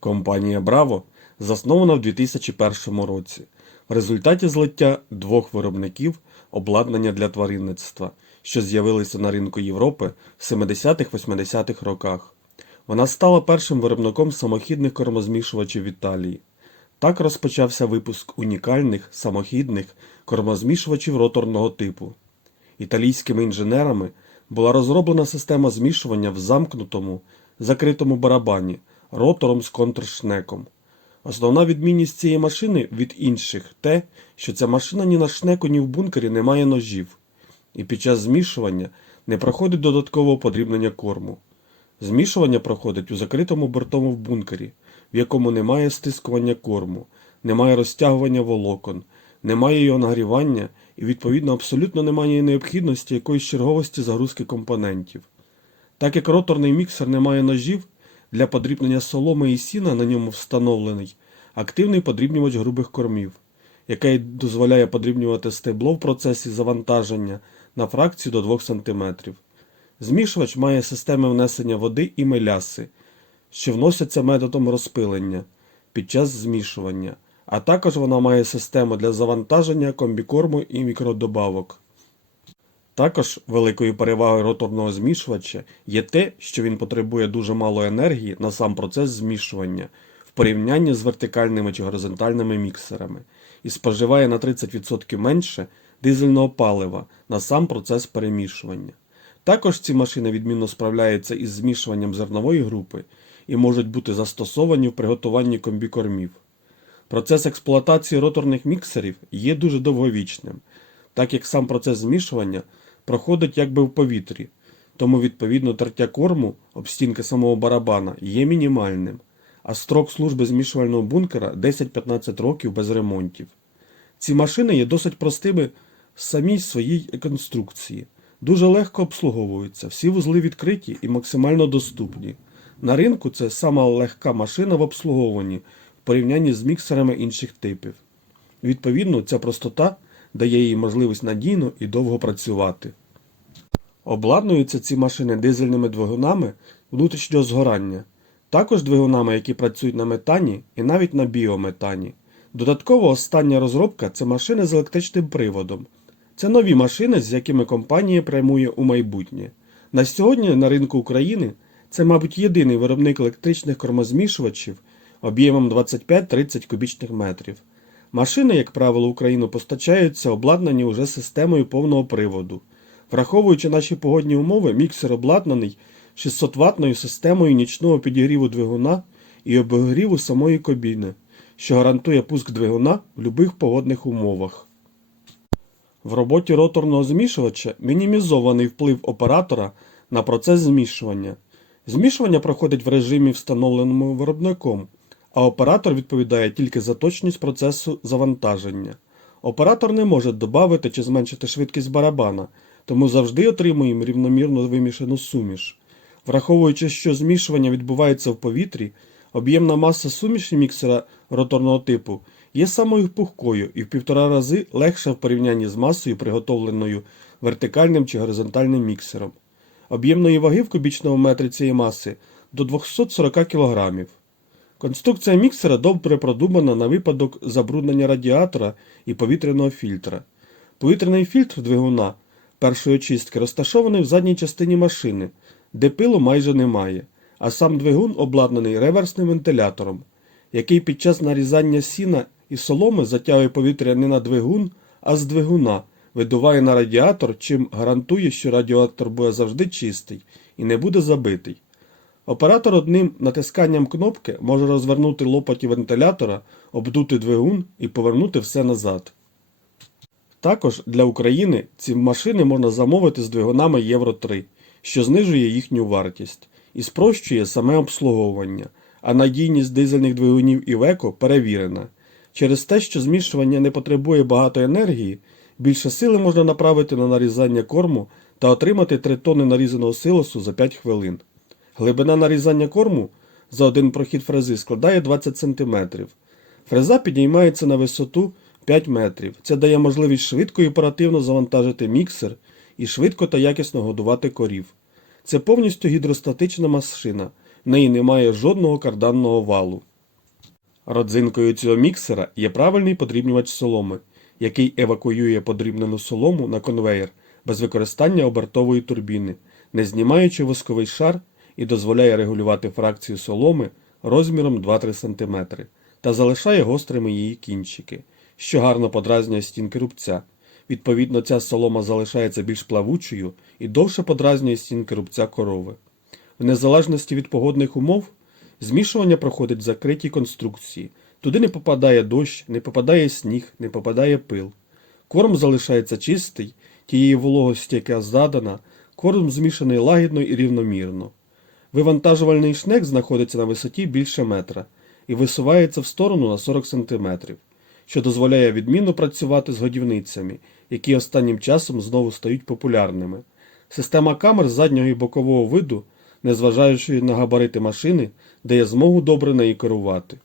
Компанія Браво заснована в 2001 році в результаті злиття двох виробників обладнання для тваринництва, що з'явилися на ринку Європи в 70-80-х роках. Вона стала першим виробником самохідних кормозмішувачів в Італії. Так розпочався випуск унікальних самохідних кормозмішувачів роторного типу. Італійськими інженерами була розроблена система змішування в замкнутому, закритому барабані ротором з контршнеком. Основна відмінність цієї машини від інших те, що ця машина ні на шнеку, ні в бункері не має ножів, і під час змішування не проходить додаткового подрібнення корму. Змішування проходить у закритому бортовому бункері, в якому немає стискування корму, немає розтягування волокон, немає його нагрівання і, відповідно, абсолютно немає необхідності якоїсь черговості загрузки компонентів. Так як роторний міксер не має ножів, для подрібнення соломи і сіна на ньому встановлений активний подрібнювач грубих кормів, який дозволяє подрібнювати стебло в процесі завантаження на фракцію до 2 см. Змішувач має системи внесення води і меляси, що вносяться методом розпилення під час змішування, а також вона має систему для завантаження комбікорму і мікродобавок. Також великою перевагою роторного змішувача є те, що він потребує дуже мало енергії на сам процес змішування в порівнянні з вертикальними чи горизонтальними міксерами і споживає на 30% менше дизельного палива на сам процес перемішування. Також ці машини відмінно справляються із змішуванням зернової групи і можуть бути застосовані в приготуванні комбікормів. Процес експлуатації роторних міксерів є дуже довговічним, так як сам процес змішування проходить якби в повітрі, тому відповідно тертя корму об стінки самого барабана є мінімальним, а строк служби змішувального бункера 10-15 років без ремонтів. Ці машини є досить простими в самій своїй конструкції, дуже легко обслуговуються, всі вузли відкриті і максимально доступні. На ринку це сама легка машина в обслуговуванні в порівнянні з міксерами інших типів. Відповідно, ця простота дає їй можливість надійно і довго працювати. Обладнуються ці машини дизельними двигунами внутрішнього згорання, також двигунами, які працюють на метані і навіть на біометані. Додатково остання розробка це машини з електричним приводом. Це нові машини, з якими компанія прямує у майбутнє. На сьогодні на ринку України це, мабуть, єдиний виробник електричних кормозмішувачів об'ємом 25-30 кубічних метрів. Машини, як правило, Україну постачаються обладнані уже системою повного приводу. Враховуючи наші погодні умови, міксер обладнаний 600 ваттною системою нічного підігріву двигуна і обігріву самої кабіни, що гарантує пуск двигуна в будь-яких погодних умовах. В роботі роторного змішувача мінімізований вплив оператора на процес змішування. Змішування проходить в режимі, встановленому виробником, а оператор відповідає тільки за точність процесу завантаження. Оператор не може додати чи зменшити швидкість барабана, тому завжди отримуємо рівномірно вимішану суміш. Враховуючи, що змішування відбувається в повітрі, об'ємна маса суміші міксера роторного типу є самою пухкою і в півтора рази легша в порівнянні з масою, приготовленою вертикальним чи горизонтальним міксером. Об'ємної ваги в кубічному метрі цієї маси до 240 кг. Конструкція міксера добре продумана на випадок забруднення радіатора і повітряного фільтра. Повітряний фільтр двигуна першої очистки розташований в задній частині машини, де пилу майже немає, а сам двигун обладнаний реверсним вентилятором, який під час нарізання сіна і соломи затягує повітря не на двигун, а з двигуна, видуває на радіатор, чим гарантує, що радіатор буде завжди чистий і не буде забитий. Оператор одним натисканням кнопки може розвернути лопаті вентилятора, обдути двигун і повернути все назад. Також для України ці машини можна замовити з двигунами Євро 3, що знижує їхню вартість і спрощує саме обслуговування, а надійність дизельних двигунів Iveco перевірена. Через те, що змішування не потребує багато енергії, більше сили можна направити на нарізання корму та отримати 3 тонни нарізаного силосу за 5 хвилин. Глибина нарізання корму за один прохід фрези складає 20 см. Фреза підіймається на висоту 5 метрів. Це дає можливість швидко і оперативно завантажити міксер і швидко та якісно годувати корів. Це повністю гідростатична машина, в неї немає жодного карданного валу. Родзинкою цього міксера є правильний подрібнювач соломи, який евакуює подрібнену солому на конвеєр без використання обертової турбіни, не знімаючи восковий шар і дозволяє регулювати фракцію соломи розміром 2-3 см та залишає гострими її кінчики, що гарно подразнює стінки рубця. Відповідно, ця солома залишається більш плавучою і довше подразнює стінки рубця корови. В незалежності від погодних умов, змішування проходить в закритій конструкції. Туди не попадає дощ, не попадає сніг, не попадає пил. Корм залишається чистий, тієї вологості, яка задана, корм змішаний лагідно і рівномірно. Вивантажувальний шнек знаходиться на висоті більше метра і висувається в сторону на 40 см, що дозволяє відмінно працювати з годівницями, які останнім часом знову стають популярними. Система камер заднього і бокового виду, незважаючи на габарити машини, дає змогу добре нею керувати.